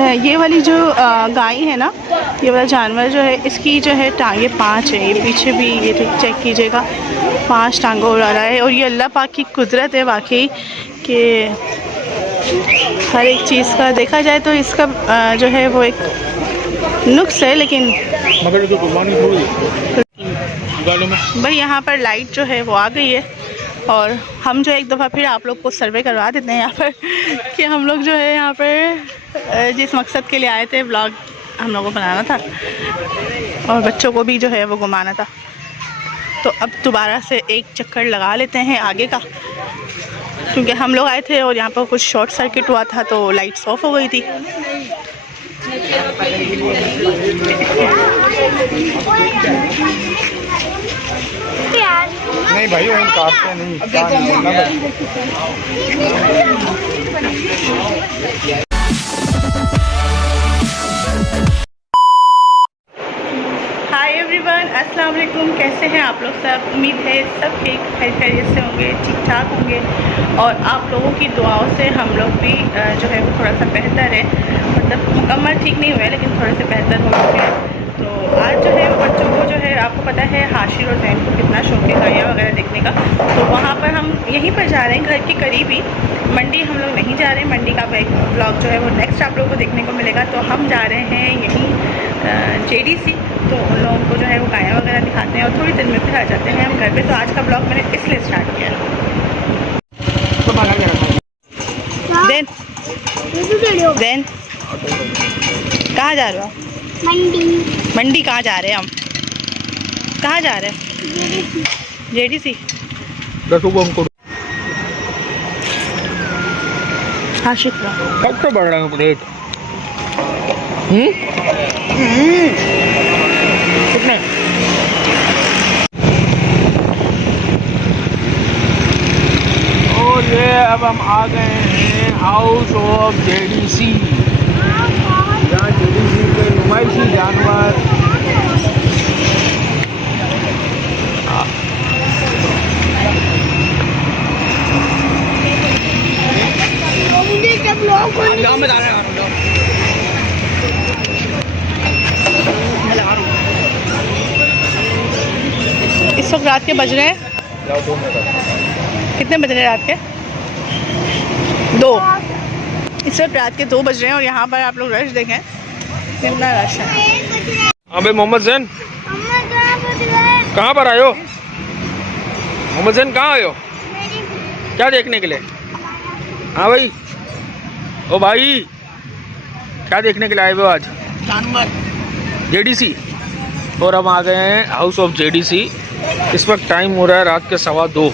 ये वाली जो गाय है ना, ये वाला जानवर जो है, इसकी जो है टांगे 5 है। ये पीछे भी ये चेक कीजिएगा, 5 टांगों उड़ा रहा है। और ये अल्लाह पाक की कुदरत है वाकई कि हर एक चीज़ का देखा जाए तो इसका जो है वो एक नुक्स है, लेकिन मगर तो कुर्बानी थोड़ी भाई यहाँ पर लाइट जो है वो आ गई है। और हम जो एक दफ़ा फिर आप लोग को सर्वे करवा देते हैं यहाँ पर कि हम लोग जो है यहाँ पर जिस मकसद के लिए आए थे, व्लॉग हम लोगों को बनाना था और बच्चों को भी जो है वो घुमाना था। तो अब दोबारा से एक चक्कर लगा लेते हैं आगे का, क्योंकि हम लोग आए थे और यहाँ पर कुछ शॉर्ट सर्किट हुआ था तो लाइट्स ऑफ हो गई थी। नहीं भाई, वो काटते नहीं, बोलना भाई। हाय एवरीवन, अस्सलाम वालेकुम। कैसे हैं आप लोग सब? उम्मीद है सब ठीक खैरियत से होंगे, ठीक ठाक होंगे। और आप लोगों की दुआओं से हम लोग भी जो है वो थोड़ा सा बेहतर है, मतलब मुकम्मल ठीक नहीं हुए लेकिन थोड़े से बेहतर हो चुके हैं। तो आज जो है बच्चों को जो है, आपको पता है हाशिर और जैन को कितना शौक है गायाँ वगैरह देखने का, तो वहाँ पर हम यहीं पर जा रहे हैं, घर के करीब ही। मंडी हम लोग नहीं जा रहे हैं, मंडी का एक व्लॉग जो है वो नेक्स्ट आप लोगों को देखने को मिलेगा। तो हम जा रहे हैं यहीं JDC, तो उन लोगों को जो है वो गायाँ वगैरह दिखाते हैं और थोड़ी देर में फिर आ जाते हैं हम घर पे। तो आज का ब्लॉग मैंने इसलिए स्टार्ट किया। देन कहाँ जा रहे हो? मंडी कहाँ जा रहे हैं हम? कहाँ जा रहे हैं? JDC। हाँ शुक्र। कब तो बढ़ रहा है प्लेट? कितने? और ये अब हम आ गए हैं हाउस ऑफ JDC, जहाँ JDC के नुमाइशी जानवर इस वक्त रात के बज रहे हैं, कितने बज रहे हैं? रात के 2। इस वक्त रात के 2 बज रहे हैं और यहाँ पर आप लोग रश देखें कितना रश है। अबे मोहम्मद जैन कहाँ पर आए हो? मोहम्मद जैन कहाँ आए हो? क्या देखने के लिए? हाँ भाई, ओ भाई, क्या देखने के लिए आए हो आज? जानवर। JDC। और हम आ गए हैं हाउस ऑफ JDC। इस वक्त टाइम हो रहा है रात के 2:15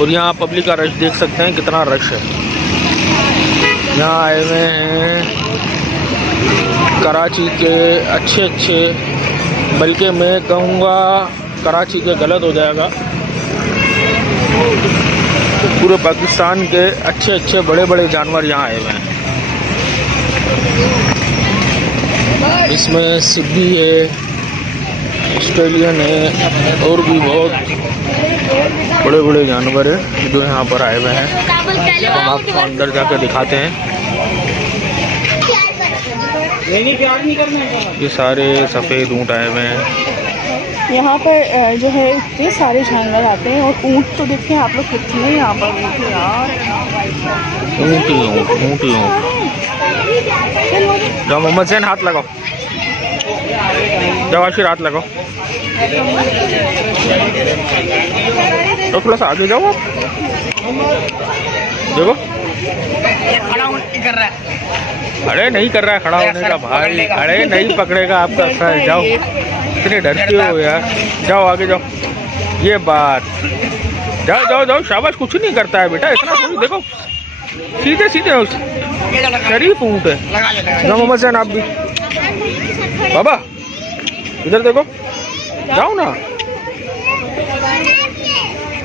और यहाँ पब्लिक का रश देख सकते हैं, कितना रश है। यहाँ आए हुए हैं कराची के अच्छे, बल्कि मैं कहूँगा कराची के गलत हो जाएगा, तो पूरे पाकिस्तान के अच्छे बड़े जानवर यहाँ आए हुए हैं। इसमें सिब्बी है, ऑस्ट्रेलियन है और भी बहुत बड़े जानवर है जो यहाँ पर आए हुए हैं। हम आपको अंदर जाकर दिखाते हैं। ये सारे सफ़ेद ऊँट आए हुए हैं यहाँ पर जो है इतने सारे जानवर आते हैं। और ऊँट तो देखते हैं आप लोग कितने यहाँ पर ऊँट यार, ऊँट। जाओ मोहम्मद जैन, हाथ लगाओ, जाओ आशिर हाथ लगाओ, तो थोड़ा सा आगे जाओ आप। देखो खड़ा नहीं कर रहा है, अरे नहीं कर रहा है खड़ा होने का भाई, अरे नहीं पकड़ेगा आपका सर। जाओ, इतने डरते हो यार, जाओ आगे जाओ। ये बात, जाओ, शाबाश। कुछ नहीं करता है बेटा, इतना थोड़ी, देखो सीधे शरीफ ऊँट है। मोहम्मद जैन आप भी, बाबा इधर देखो, जाओ ना।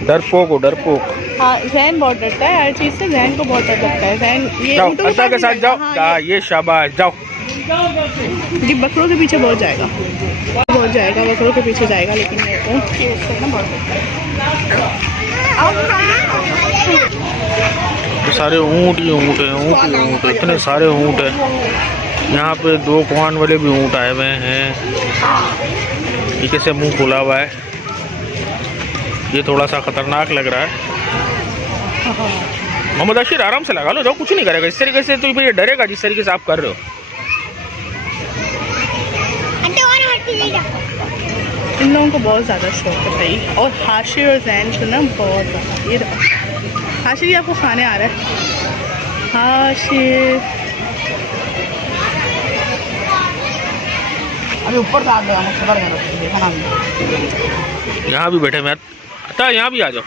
डरपोक। हाँ, जैन बहुत डरता है हर चीज़ से, जैन को बहुत डर लगता है। जैन ये जाओ अल्ताफ के साथ जाओ। हाँ, ये शाबाश, जाओ। जी बकरों के पीछे बहुत जाएगा, बकरों के पीछे जाएगा, लेकिन ऊँट के उससे ना बहुत डरता है। सारे ऊँट ही ऊँट है, इतने सारे ऊँट है। यहाँ पे 2 कुआन वाले भी ऊँट आए हुए हैं। ये कैसे मुंह खोला हुआ है, ये थोड़ा सा खतरनाक लग रहा है। मोहम्मद अशीर आराम से लगा लो, जो कुछ नहीं करेगा इस तरीके से, तो ये डरेगा जिस तरीके से आप कर रहे हो। इन लोगों को बहुत ज़्यादा शौक है भाई, और हाशिर और जैन को ना बहुत ज़्यादा। ये देखो हाशिर, ये आपको खाने आ रहा है हाशिर। अभी ऊपर से आ गया, खबर देखा ना। यहाँ भी बैठे मैं, अच्छा यहाँ भी आ जाओ।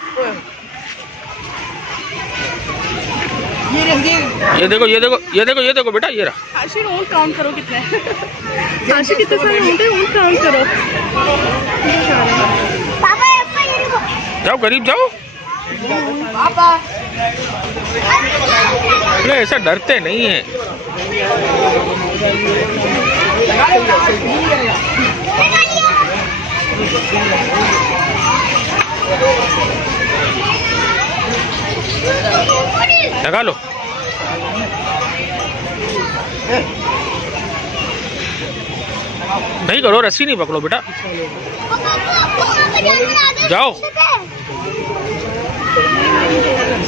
ये देखो ये देखो ये देखो ये देखो बेटा, ये रहा। हाशिर ऊँट काउंट करो कितने हाशिर कितने सारे ऊँट है, ऊँट काउंट करो। जाओ करीब जाओ। अरे ऐसा डरते नहीं है। लगा लो। नहीं करो, रस्सी नहीं पकड़ो बेटा, जाओ।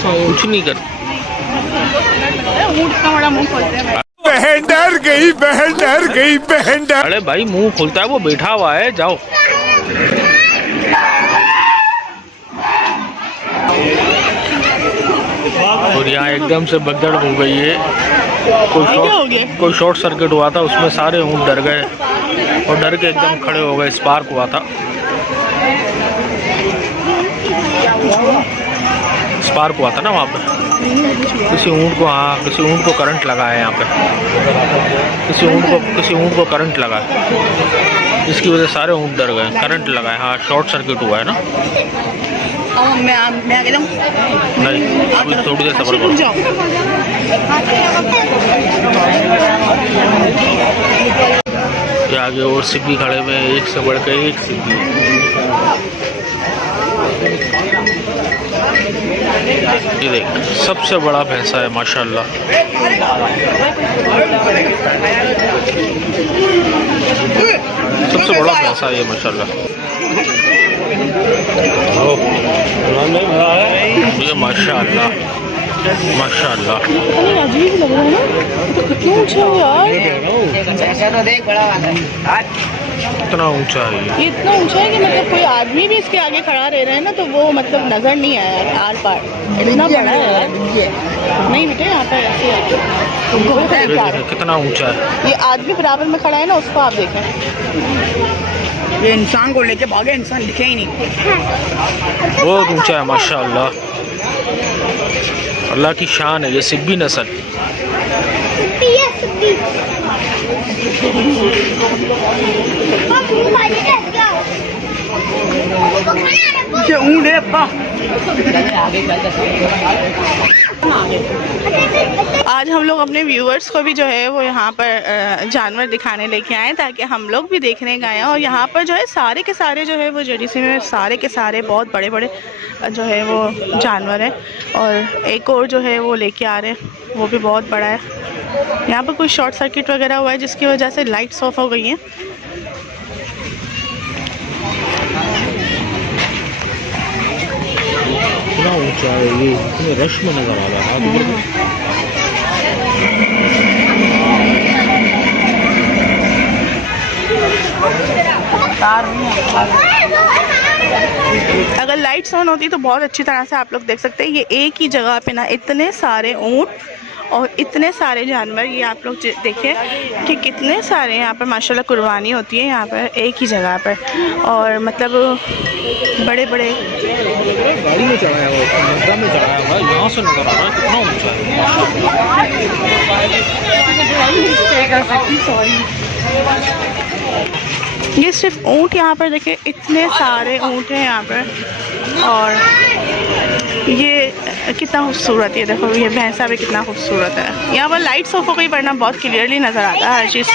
कुछ नहीं कर। ऊँट का बड़ा मुंह खोलते हैं। बहन डर गई, बहन डर गई, बहन डर। अरे भाई मुंह खुलता है, वो बैठा हुआ है, जाओ। और यहाँ एकदम से भगदड़ हो गई है। कोई शॉर्ट सर्किट हुआ था, उसमें सारे ऊँट डर गए और डर के एकदम खड़े हो गए। स्पार्क हुआ था, स्पार्क हुआ था ना वहाँ पे। किसी ऊँट को, हाँ किसी ऊँट को करंट लगा है यहाँ पे। किसी ऊँट को करंट लगा है, इसकी वजह से सारे ऊँट डर गए। करंट लगा है, हाँ शॉर्ट सर्किट हुआ है ना। मैं आगे जाऊँ? नहीं, अभी थोड़ी देर सफर करो। ये आगे और सिब्बी खड़े हुए हैं, एक से बढ़ के एक सिब्बी। ये देख, सबसे बड़ा भैंसा है माशाल्लाह। सबसे बड़ा भैंसा है ये माशाल्लाह। ये माशाल्लाह माशाल्लाह। अजीब लग रहा है ना, तो कितना ऊंचा है यार। तो देख बड़ा इतना ऊंचा है ये इतना ऊंचा है कि मतलब कोई आदमी भी इसके आगे खड़ा रह रहा है ना, तो वो मतलब नजर नहीं आया आर पार। इतना बड़ा है यार। नहीं बेटे, यहाँ पे ऐसे कितना ऊंचा है। ये आदमी बराबर में खड़ा है ना, उसको आप देखें। ये इंसान को लेके भागे, इंसान दिखे ही नहीं। बहुत ऊंचा है माशाल्लाह। अल्लाह की शान है ये सिब्बी नस्ल। ये ऊँट है अब्बा। आज हम लोग अपने व्यूअर्स को भी जो है वो यहाँ पर जानवर दिखाने लेके आए, ताकि हम लोग भी देखने गए हैं। और यहाँ पर जो है सारे के सारे जो है वो जेडीसी में सारे के सारे बहुत बड़े बड़े जो है वो जानवर हैं। और एक और जो है वो लेके आ रहे हैं, वो भी बहुत बड़ा है। यहाँ पर कोई शॉर्ट सर्किट वगैरह हुआ है, जिसकी वजह से लाइट्स ऑफ हो गई हैं। कितना ऊंचा है ये, इतने रश में नजर आ रहा है। अगर लाइट्स ऑन होती तो बहुत अच्छी तरह से आप लोग देख सकते हैं। ये एक ही जगह पे ना इतने सारे ऊँट और इतने सारे जानवर, ये आप लोग देखिए कि कितने सारे यहाँ पर माशाल्लाह कुर्बानी होती है यहाँ पर एक ही जगह पर। और मतलब बड़े बड़े गाड़ी में चढ़ाया हुआ, में चढ़ाया हुआ, यहाँ से नजर आ रहा है कितना ऊंचा है। ये सिर्फ ऊँट, यहाँ पर देखिए इतने सारे ऊँट हैं यहाँ पर। और ये कितना खूबसूरत है, देखो ये भैंसा भी कितना खूबसूरत है। यहाँ पर लाइट्स ऑफ हो गई वरना बहुत क्लियरली नज़र आता है हर चीज़।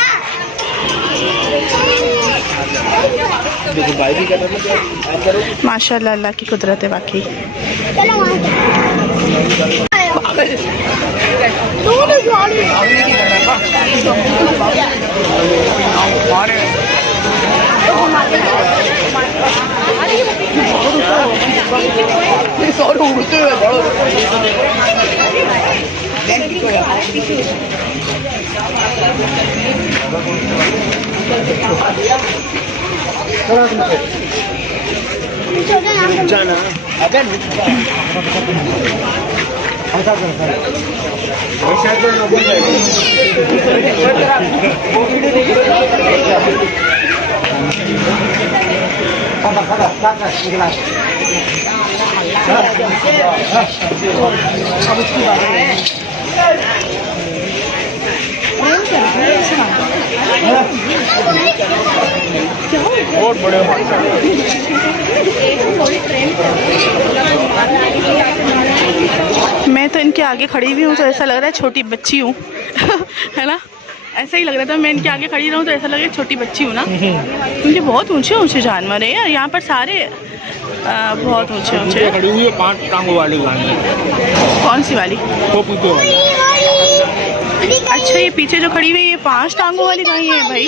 माशाल्लाह अल्लाह की कुदरत है बाकी। बहुत बड़े मैं तो इनके आगे खड़ी हुई हूँ तो ऐसा लग रहा है छोटी बच्ची हूँ है ना, ऐसा ही लग रहा था। मैं इनके आगे खड़ी रहूँ तो ऐसा लग रहा है छोटी बच्ची हूँ ना, क्योंकि बहुत ऊंचे ऊंचे जानवर है यार यहाँ पर सारे, बहुत ऊंचे ऊंचे। खड़ी हुई है 5 टांगों वाली गाय। कौन सी वाली? वो पीछे वाली। अच्छा, ये पीछे जो खड़ी हुई है ये 5 टांगों वाली गाय है भाई।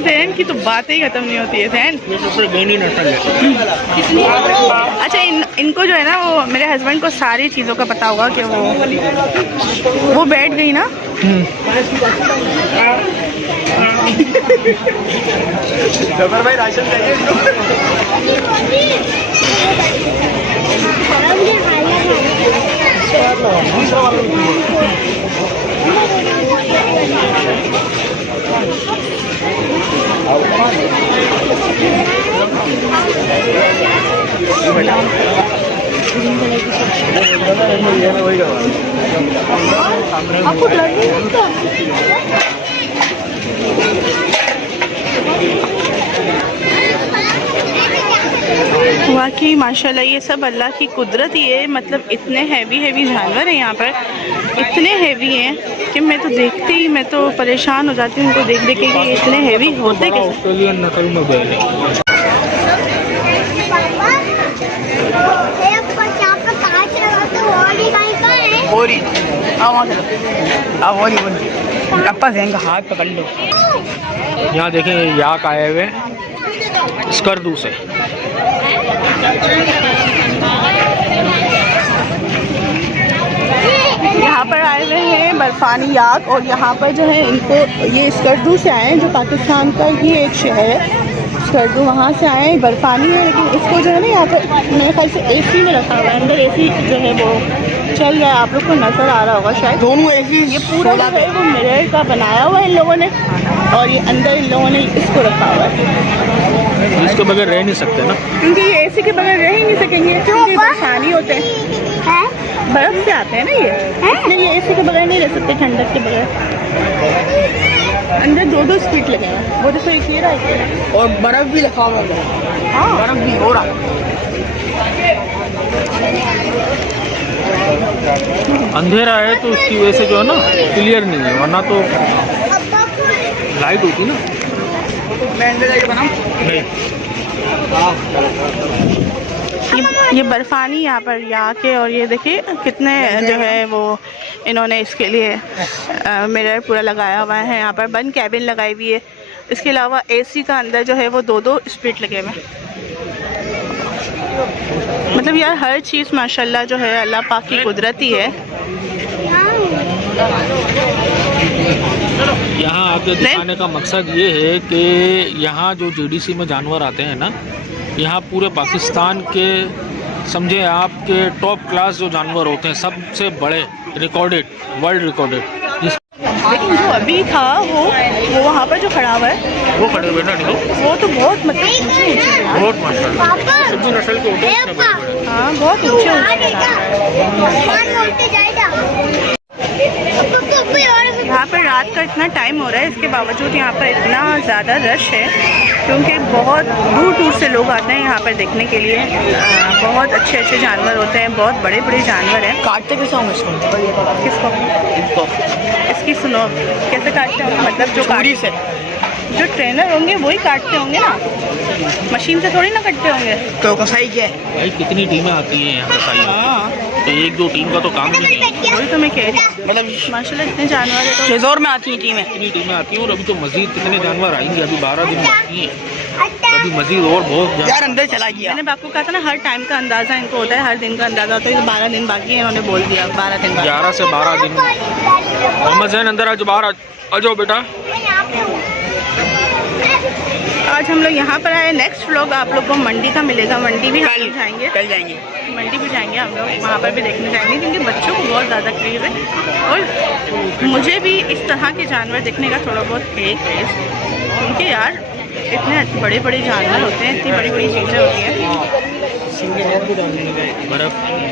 जैन की तो बातें ही खत्म नहीं होती है। जैन ये सबसे गहनी नस्ल है। अच्छा, इनको जो है ना, वो मेरे हस्बैंड को सारी चीज़ों का पता होगा कि वो बैठ गई ना। जबर भाई राशन चाहिए वाकई माशाल्लाह ये सब अल्लाह की कुदरत ही है। मतलब इतने हैवी जानवर हैं यहाँ पर, इतने हैवी हैं कि मैं तो देखते ही मैं तो परेशान हो जाती हूँ उनको देख देख के कि ये इतने हैवी होते कैसे। ऑस्ट्रेलियन नस्ल में बैल है। हाथ पकड़ लो। यहाँ देखें याक आए हुए स्कर्दू से। यहाँ पर आए हुए हैं बर्फानी याक, और यहाँ पर जो है इनको ये स्कर्दू से आए हैं, जो पाकिस्तान का ही एक शहर है। स्कर्दू वहाँ से आए हैं, बर्फानी है, लेकिन इसको जो है ना यहाँ पर मेरे ख्याल से एसी में रखा हुआ है। अंदर एसी जो है वो चल रहा है, आप लोग को नज़र आ रहा होगा शायद। दोनों एसी। ये पूरा जो है वो मिरर का बनाया हुआ है इन लोगों ने, और ये अंदर इन लोगों ने इसको रखा हुआ है। इसके बगैर रह नहीं सकते ना, क्योंकि ये एसी के बगैर रह ही नहीं सकेंगे, क्योंकि परेशानी होते हैं, बर्फ से आते हैं ना ये, इसलिए ये एसी के बगैर नहीं रह सकते, ठंडक के बगैर। अंदर 2-2 स्पीड लगे हैं, वो देखो एक ये रहा है, और बर्फ भी लिखा हुआ है। हाँ बर्फ भी हो रहा। अंधेरा है तो उसकी वजह से जो है ना क्लियर नहीं है, वरना तो लाइट होती ना। मैं अंदर जाके बनाऊं? नहीं, ये बर्फानी यहाँ पर यहाँ के, और ये देखिए कितने जो है वो इन्होंने इसके लिए मिरर पूरा लगाया हुआ है। यहाँ पर बंद कैबिन लगाई हुई है, इसके अलावा एसी का अंदर जो है वो 2-2 स्पीड लगे हुए हैं। मतलब यार हर चीज़ माशाल्लाह जो है अल्लाह पाक की कुदरत ही है। यहाँ आके दिखाने का मकसद ये है कि यहाँ जो जीडीसी में जानवर आते हैं ना, यहाँ पूरे पाकिस्तान के समझे आपके टॉप क्लास जो जानवर होते हैं, सबसे बड़े रिकॉर्डेड, वर्ल्ड रिकॉर्डेड। लेकिन जो अभी था वो वहाँ पर जो खड़ा हुआ है वो खड़े हुए ना, वो तो बहुत मतलब ऊँचे ऊँचे, बहुत माशाल्लाह सिंधु नस्ल के होते हैं। हाँ बहुत ऊँचे ऊँचे। यहाँ पर रात का इतना टाइम हो रहा है, इसके बावजूद यहाँ पर इतना ज़्यादा रश है, क्योंकि बहुत दूर दूर से लोग आते हैं यहाँ पर देखने के लिए। बहुत अच्छे अच्छे जानवर होते हैं, बहुत बड़े बड़े जानवर हैं। काटते कैसे होंगे इसको? किसको? इसकी सुनो कैसे काटते हैं, मतलब जो छुरी से। जो ट्रेनर होंगे वही काटते होंगे ना, मशीन से थोड़ी ना कटते होंगे। तो कसाई क्या है? भाई कितनी टीमें आती हैं यहाँ कसाई, हाँ तो एक दो टीम का तो काम ही नहीं है। वही तो मैं कह रही हूँ, मतलब माशाल्लाह इतने जानवर है तो। शेजोर में आती है टीमें। कितनी टीमें आती हैं और अभी तो मजीद कितने जानवर आएंगे, अभी 12 दिन बाकी हैं, तो अभी मजीद और बहुत यार अंदर चला गया। मैंने आपको कहा था ना, हर टाइम का अंदाज़ा इनको होता है, हर दिन का अंदाज़ा होता है। 12 दिन बाकी है, इन्होंने बोल दिया 12 दिन बाकी। 11 से 12 दिन। मोहम्मद जैन अंदर आज बाहर आ जाओ बेटा। आज हम लोग यहाँ पर आए। नेक्स्ट व्लॉग आप लोग को मंडी का मिलेगा, मंडी भी हम जाएंगे, कल जाएंगे मंडी भी जाएंगे हम लोग, वहाँ पर भी देखने जाएंगे, क्योंकि बच्चों को बहुत ज़्यादा क्रेज़ है और मुझे भी इस तरह के जानवर देखने का थोड़ा बहुत है क्रेज़, क्योंकि यार इतने बड़े बड़े जानवर होते हैं, इतनी बड़ी बड़ी चीज़ें होती हैं।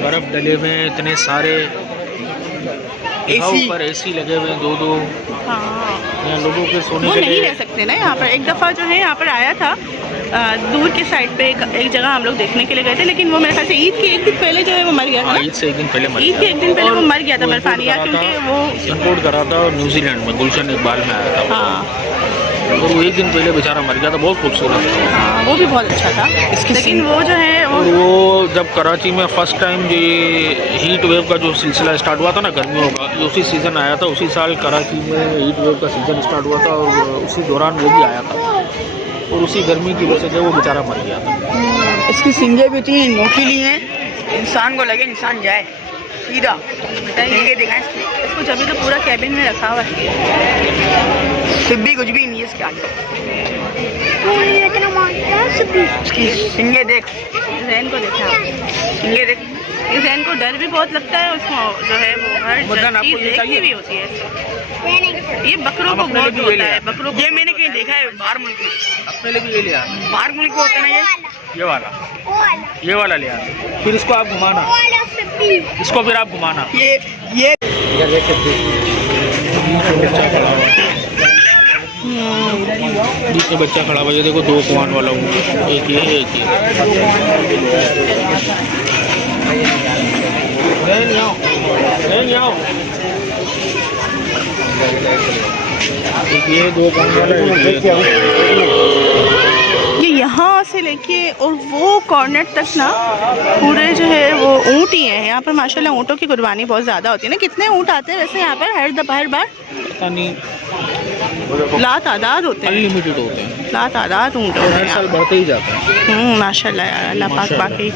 बर्फ डले हुए हैं इतने सारे, एसी ऊपर एसी लगे हुए हैं 2-2। हाँ यहाँ लोगों के सोने वो के नहीं लिए रह सकते ना यहाँ पर। एक दफ़ा जो है यहाँ पर आया था, दूर के साइड पे एक जगह हम लोग देखने के लिए गए थे, लेकिन वो मेरे ख्याल से ईद के एक दिन पहले जो है वो मर गया था। ईद से एक दिन पहले मर ईद के एक दिन पहले वो मर गया था बर्फानिया, क्योंकि वो इम्पोर्ट करा था और न्यूजीलैंड में गुलशन इकबाल में आया था। हाँ और वो एक दिन पहले बेचारा मर गया था, बहुत खूबसूरत। हाँ वो भी बहुत अच्छा था, लेकिन वो जो है और वो जब कराची में फर्स्ट टाइम ये हीट वेव का जो सिलसिला स्टार्ट हुआ था ना गर्मियों का, उसी सीज़न आया था, उसी साल कराची में हीट वेव का सीज़न स्टार्ट हुआ था और उसी दौरान वो भी आया था और उसी गर्मी की वजह से वो बेचारा मर गया था। इसकी सिंगे भी इतनी नोकीली हैं, इंसान को लगे इंसान जाए सीधा। सिंगे दिखाएं इसको जब भी तो पूरा कैबिन में रखा हुआ है, सिब्बी कुछ भी नहीं है इसके आगे। इसकी सिंगे देख, जैन को देखा, सिंगे देख। जैन को डर भी बहुत लगता है, उसको जो है वो हर चीज़ देखनी भी होती है इसको। ये बकरों को बहुत होता है, बकरों को ये मैंने कहीं देखा है बाहर मुल्क में। अपने लिए भी ये लिया, बाहर मुल्क में होता है ना ये वाला लिया, फिर इसको आप घुमाना, इसको फिर आप घुमाना। ये बीच में बच्चा खड़ा हुआ, ये देखो 2 कुआन वाला हूँ, एक ये एक ये। नहीं आओ, एक ये 2 कुआन वाला, एक ये यहाँ से लेके और वो कॉर्नर तक ना पूरे जो है वो ऊँट ही हैं। यहाँ पर माशाल्लाह ऊँटों की कुर्बानी बहुत ज़्यादा होती है ना। कितने ऊँट आते हैं वैसे यहाँ पर हर बार? पता नहीं, लातादाद होते हैं, अनलिमिटेड होते हैं, लातादाद ऊँट और होते हर हैं। साल बढ़ते ही जाते हैं। माशाल्लाह यार, अल्लाह पाक बाकी।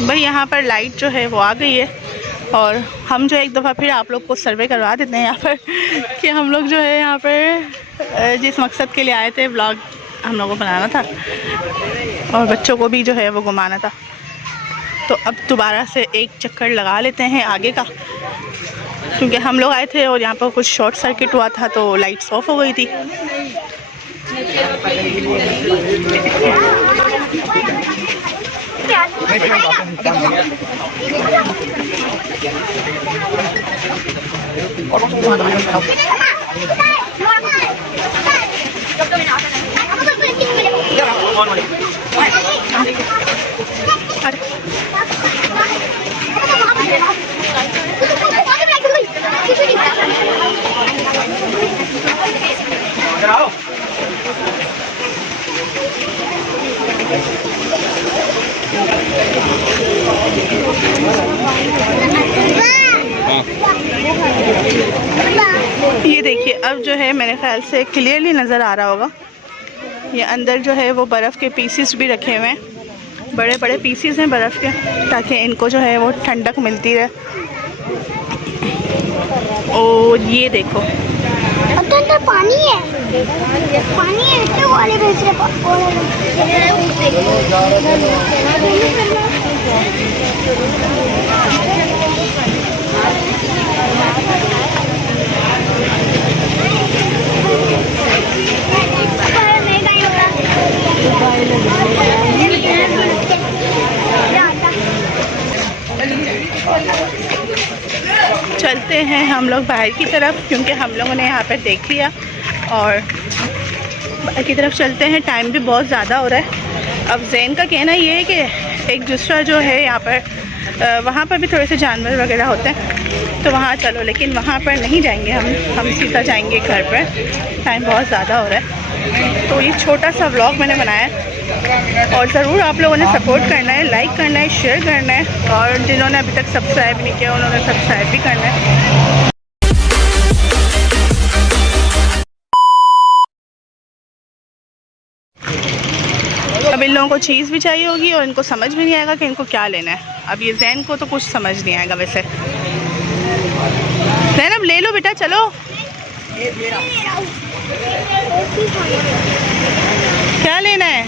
भाई यहाँ पर लाइट जो है वो आ गई है और हम जो एक दफ़ा फिर आप लोग को सर्वे करवा देते हैं यहाँ पर कि हम लोग जो है यहाँ पर जिस मकसद के लिए आए थे, व्लॉग हम लोगों को बनाना था और बच्चों को भी जो है वो घुमाना था, तो अब दोबारा से एक चक्कर लगा लेते हैं आगे का, क्योंकि हम लोग आए थे और यहाँ पर कुछ शॉर्ट सर्किट हुआ था तो लाइट्स ऑफ हो गई थी। ये देखिए अब जो है मेरे ख्याल से क्लियरली नज़र आ रहा होगा, ये अंदर जो है वो बर्फ़ के पीसीस भी रखे हुए हैं, बड़े बड़े पीसीस हैं बर्फ़ के, ताकि इनको जो है वो ठंडक मिलती रहे। और ये देखो अब तो अंदर पानी है तो वाले बेच चलते हैं हम लोग बाहर की तरफ, क्योंकि हम लोगों ने यहाँ पर देख लिया और बाहर की तरफ चलते हैं। टाइम भी बहुत ज़्यादा हो रहा है। अब जैन का कहना ये है कि एक दूसरा जो है यहाँ पर वहाँ पर भी थोड़े से जानवर वगैरह होते हैं, तो वहाँ चलो, लेकिन वहाँ पर नहीं जाएंगे हम सीधा जाएंगे घर पर, टाइम बहुत ज़्यादा हो रहा है। तो ये छोटा सा व्लॉग मैंने बनाया है, और ज़रूर आप लोगों ने सपोर्ट करना है, लाइक करना है, शेयर करना है, और जिन्होंने अभी तक सब्सक्राइब नहीं किया उन्होंने सब्सक्राइब भी करना है। अब इन लोगों को चीज़ भी चाहिए होगी और इनको समझ भी नहीं आएगा कि इनको क्या लेना है। अब ये जैन को तो कुछ समझ नहीं आएगा वैसे। जैन अब ले लो बेटा, चलो। क्या लेना है?